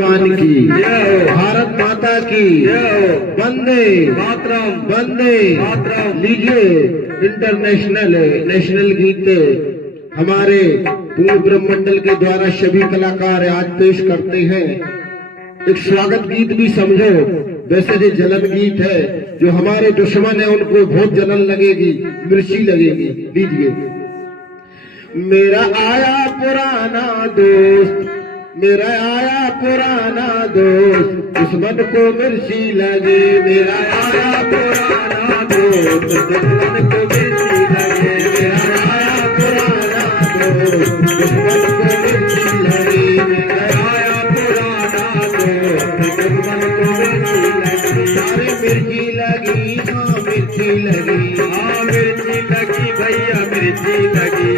की भारत माता की वंदे मातरम, वंदे मातरम। लीजिए इंटरनेशनल नेशनल गीत हमारे पूर्ण ब्रह्मंडल के द्वारा सभी कलाकार आज पेश करते हैं। एक स्वागत गीत भी समझो, वैसे ये जलन गीत है। जो हमारे दुश्मन है उनको बहुत जलन लगेगी, मिर्ची लगेगी। लीजिए। मेरा आया पुराना दोस्त, मेरा आया पुराना दोस्त, दुश्मन को मिर्ची लगे। मेरा आया पुराना दोस्त, दुश्मन को मिर्ची लगे। मेरा आया पुराना दोस्त, दुश्मन को मिर्ची लगे। मेरा आया पुराना दोस्त, दुश्मन को मिर्ची लगे। अरे मिर्ची लगी, हाँ मिर्ची लगी, हाँ मिर्ची लगी भैया, मिर्ची लगी,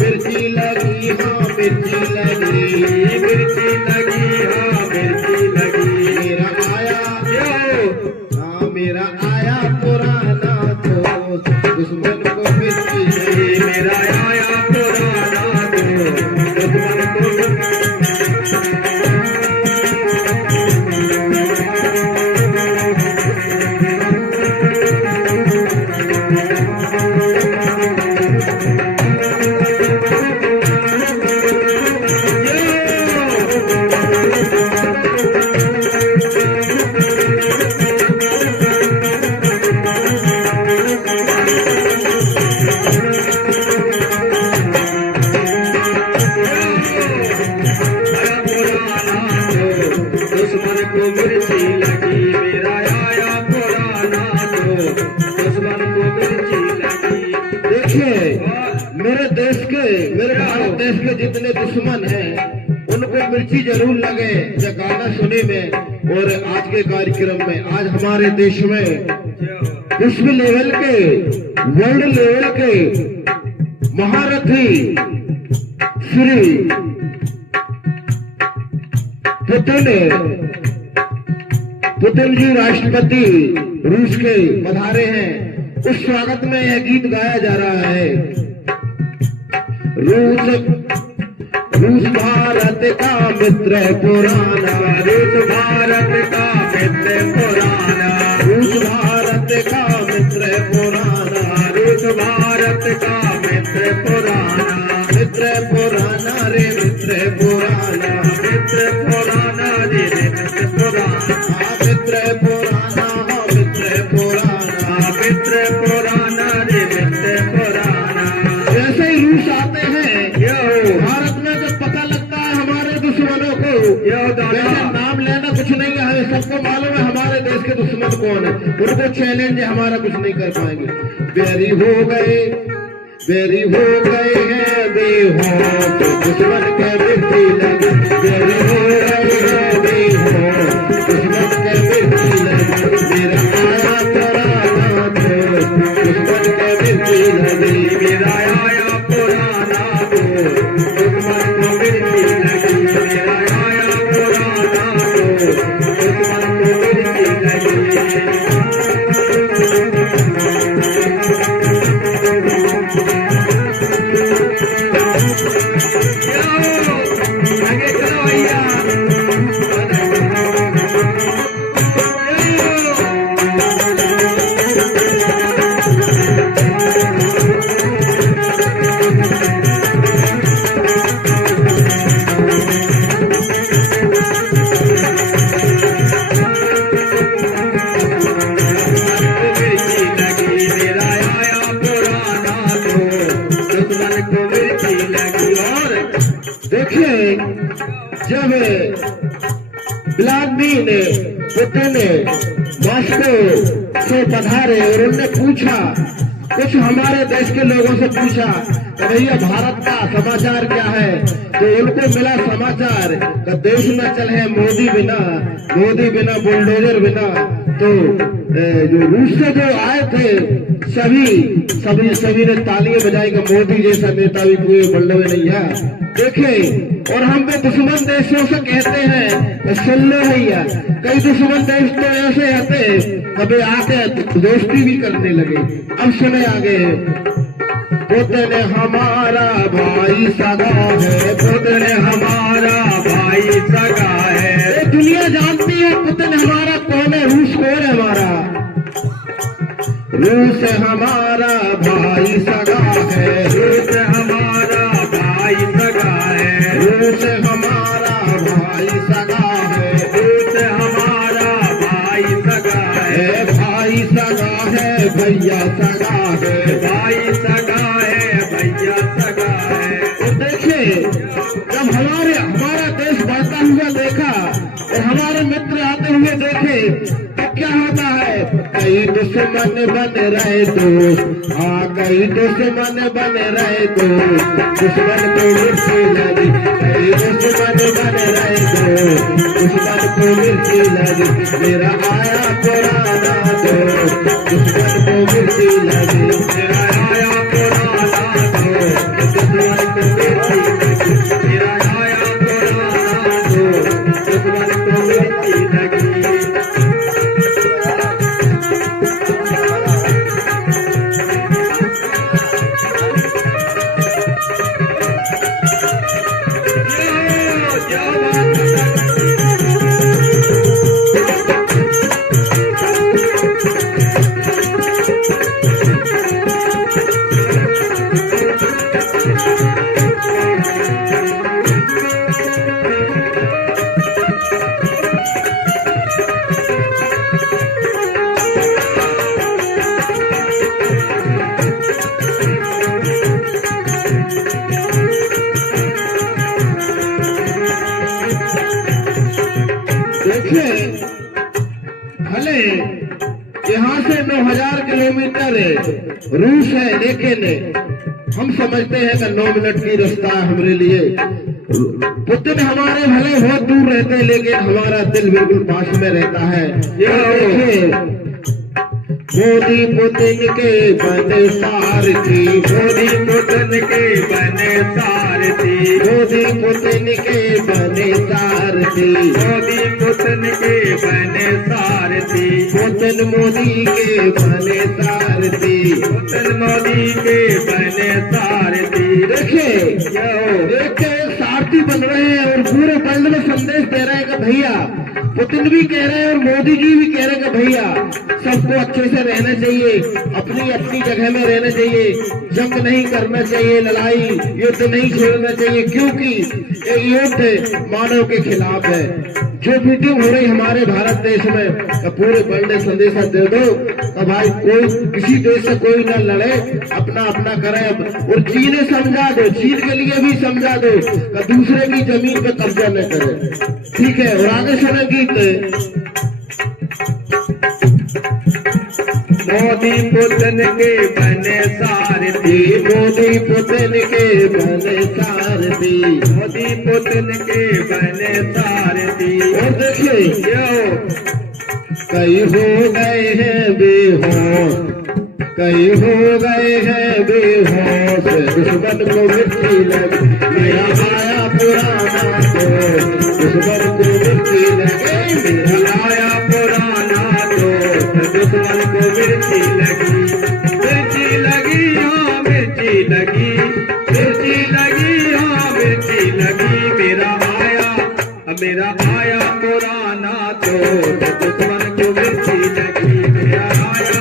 मिर्ची लगी, हाँ मिर्ची लगी, मिर्ची लगी, हाँ मिर्ची लगी। मेरा आया हाँ मेरा आया पुराना दोस्त, दुश्मन को मिर्ची लगी। मेरा आया पुराना दोस्त, दुश्मन को मिर्ची लगी। मेरा आया पुराना दोस्त, दुश्मन को मिर्ची लगी। देखिए मेरे देश के, मेरे भारत देश के जितने दुश्मन हैं उनको मिर्ची जरूर लगे ये गाना सुने में। और आज के कार्यक्रम में आज हमारे देश में विश्व लेवल के, वर्ल्ड लेवल के महारथी श्री पुतिन जी राष्ट्रपति रूस के पधारे हैं। उस स्वागत में यह गीत गाया जा रहा है। रूस भारत का मित्र पुराना, रूस भारत का मित्र पुराना, रूस भारत का मित्र पुराना, रूस भारत का मित्र पुराना, मित्र पुराना रे मित्र पुराना, मित्र पुराना रे मित्र पुराना, मित्र पुराना, मित्र पुराना, मित्र पुराना रे मित्र पुराना। जैसे ही रूस आते हैं भारत में जब पता लगता है हमारे दुश्मनों को, वैसे नाम लेना कुछ नहीं है, सबको मालूम है हमारे देश के दुश्मन कौन है। उनको चैलेंज है, हमारा कुछ नहीं कर पाएंगे। बेरी हो गए, बेरी हो गए हैं बेहोश, दुश्मन के मिर्ची लगी। बेरी हो गए हैं बेहोश, दुश्मन के मिर्ची लगी। मेरा आया पुराना दोस्त, दुश्मन के मिर्ची लगी। मेरा आया पुराना दोस्त, दुश्मन को मिर्ची लगी। मेरा आया पुराना दोस्त, दुश्मन को मिर्ची लगी। आगे चलो भैया। देखिए जब व्लादिमीर पुतिन मॉस्को से पधारे और उनने पूछा, कुछ हमारे देश के लोगों से पूछा भैया भारत का समाचार क्या है, तो उनको मिला समाचार कि देश न चले मोदी बिना, मोदी बिना बुलडोजर बिना। तो जो रूस से जो आए थे सभी ने तालियां बजाई कि मोदी जैसा नेता भी कोई बल्लवे नहीं है। देखे और हम भी दुश्मन देशों से कहते हैं सुन लो भैया, कई दुश्मन देश तो ऐसे रहते कभी आके दोस्ती भी करने लगे। अब सुने आगे। पुतिन हमारा भाई सगा है, पुतिन हमारा भाई सगा है, पुतिन हमारा कौन है? रूस कौन है हमारा? रूस हमारा भाई सगा है, रूस हमारा भाई सगा है, रूस हमारा भाई सगा है, रूस हमारा भाई सगा है, भाई सगा है, भैया सगा है, भाई सगा है, भैया सगा है। तो देखिए, जब हमारा देश बढ़ता हुआ देखा और हमारे मित्र आते हुए देखे तो क्या होता है? कई दुश्मन बन रहे दोस्त, हाँ कई दुश्मन बन रहे दोस्त, दुश्मन को मिर्ची लगी, कई दुश्मन बन रहे दोस्त, दुश्मन को मिर्ची लगी, मेरा आया पुराना दोस्त, दुश्मन को मिर्ची लगी, मेरा आया पुराना दोस्त, दुश्मन को मिर्ची लगी, मेरा आया पुराना दोस्त, दुश्मन को मिर्ची लगी। देखिए, भले यहाँ से 9000 किलोमीटर रूस है, लेकिन हम समझते हैं कि 9 मिनट की रास्ता है हमारे लिए। पुतिन हमारे भले बहुत दूर रहते हैं, लेकिन हमारा दिल बिल्कुल पास में रहता है। देखिए, मोदी पुतिन के बने सारथी, मोदी पुतिन के बने सारथी, मोदी पुतिन के बने सारथी, मोदी पुतिन के बने सारथी, पुतिन मोदी के बने सारथी, पुतिन मोदी के बने सारथी। देखिए, एक सारथी बन रहे हैं और पूरे वर्ल्ड में संदेश दे रहे हैं कि भैया, पुतिन भी कह रहे हैं और मोदी जी भी कह रहे हैं कि भैया सबको अच्छे से रहना चाहिए, अपनी अपनी जगह में रहना चाहिए, जंग नहीं करना चाहिए, लड़ाई युद्ध नहीं छेड़ना चाहिए, क्योंकि ये युद्ध मानव के खिलाफ है। जो मीटिंग हो रही हमारे भारत देश में, तो पूरे वर्ल्ड में संदेशा दे दो तो भाई कोई किसी देश से कोई न लड़े, अपना अपना करे। और चीन समझा दो, चीन के लिए भी समझा दो कि दूसरे की जमीन पे कब्जा न करे, ठीक है। और आगे सुने गीत, मोदी पुतिन के बने सारथी, मोदी पुतिन के बने सारथी, मोदी पुतिन के बने सारथी। और देखिए, कई हो गए हैं बेहोश, कई हो गए हैं बेहोश, दुश्मन को मिट्टी लगी, मेरा आया पुराना दोस्त, दुश्मन को मिट्टी लगे, मेरा आया पुराना दोस्त, दुश्मन को मिर्ची लगी, मिर्ची लगी, हाँ मिर्ची लगी, मिर्ची लगी, हाँ मिर्ची लगी, मेरा आया पुराना दोस्त, दुश्मन को मिर्ची लगी, मेरा आया।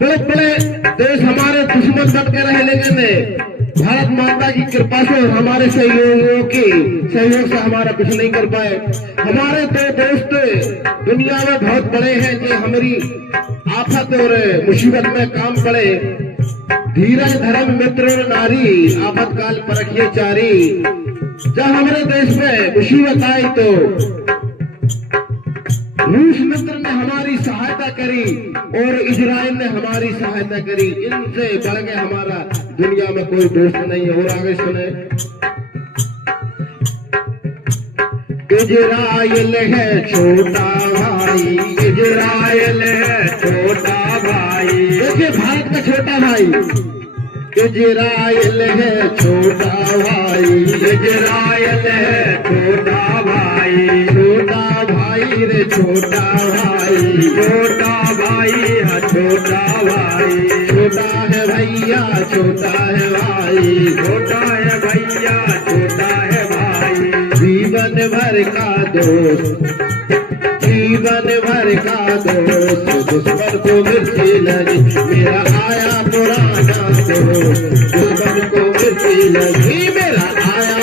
बड़े बड़े देश हमारे दुश्मन बन के रहे, लेकिन भारत माता की कृपा से हमारे सहयोगियों की सहयोग से हमारा कुछ नहीं कर पाए। हमारे दो दोस्त दुनिया में बहुत बड़े हैं जो हमारी आफत और मुसीबत में काम पड़े। धीरज धर्म मित्र और नारी, आफतकाल परखिए चारी। जब हमारे देश में मुसीबत आई तो रूस मित्र ने हमारी सहायता करी और इजराइल ने हमारी सहायता करी। इनसे बढ़ के हमारा दुनिया में कोई दोस्त नहीं है। और आगे सुने, इजराइल है छोटा भाई, इजराइल है छोटा भाई। देखिए, भारत का छोटा भाई इजराइल है छोटा भाई, इजराइल है छोटा भाई, छोटा भाई रे छोटा भाई, छोटा भाई है छोटा भाई, छोटा है भैया छोटा है भाई, छोटा है भैया छोटा है भाई। जीवन भर का दोस्त, जीवन भर का दोस्त, दुश्मन को मिर्ची लगी, मेरा आया पुराना दोस्त, दुश्मन को मिर्ची लगी, मेरा आया।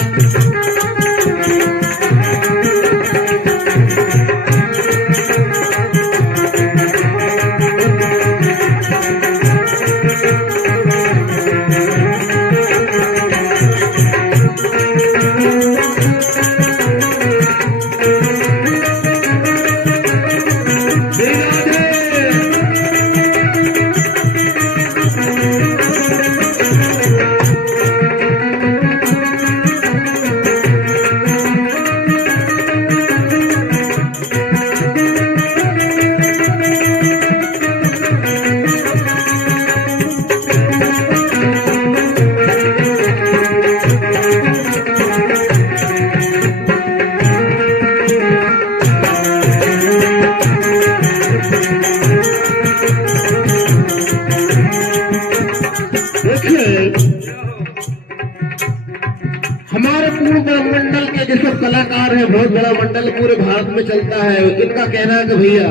हमारे पूर्ण ब्रह्मंडल के जो सब कलाकार है, बहुत बड़ा मंडल पूरे भारत में चलता है, इनका कहना है कि भैया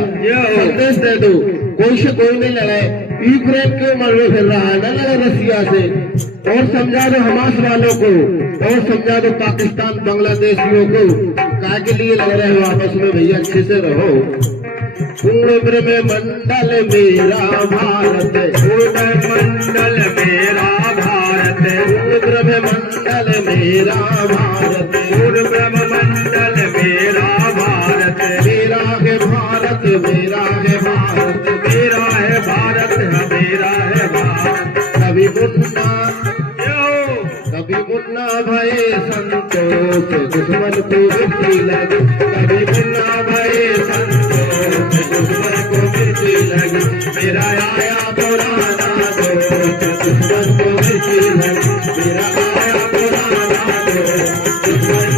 संदेश दे दो, कोई से कोई नहीं लड़े, यूक्रेन क्यों मरवे फिर रहा है, न लड़े रसिया से, और समझा दो हमास वालों को, और समझा दो पाकिस्तान बांग्लादेशियों को, काय के लिए लग रहे हो आपस में, भैया अच्छे से रहो। पूर्ण ब्रह्मंडल मेरा भारत, पूर्ण मंडल मेरा भारत, पूर्ण ब्रह्मंडल मेरा भारत, पूर्ण ब्रह्मंडल मेरा भारत, मेरा है भारत, मेरा है भारत, मेरा है भारत, मेरा है भारत। कभी मुन्ना कभी मुन्ना भये संतोष, दुश्मन को मिर्ची लगी, कभी मुन्ना भये संतोष, दुश्मन को मिर्ची लगी, मेरा आया पुराना दोस्त, दुश्मन को मिर्ची लगी, मेरा आया पुराना दोस्त, दुश्मन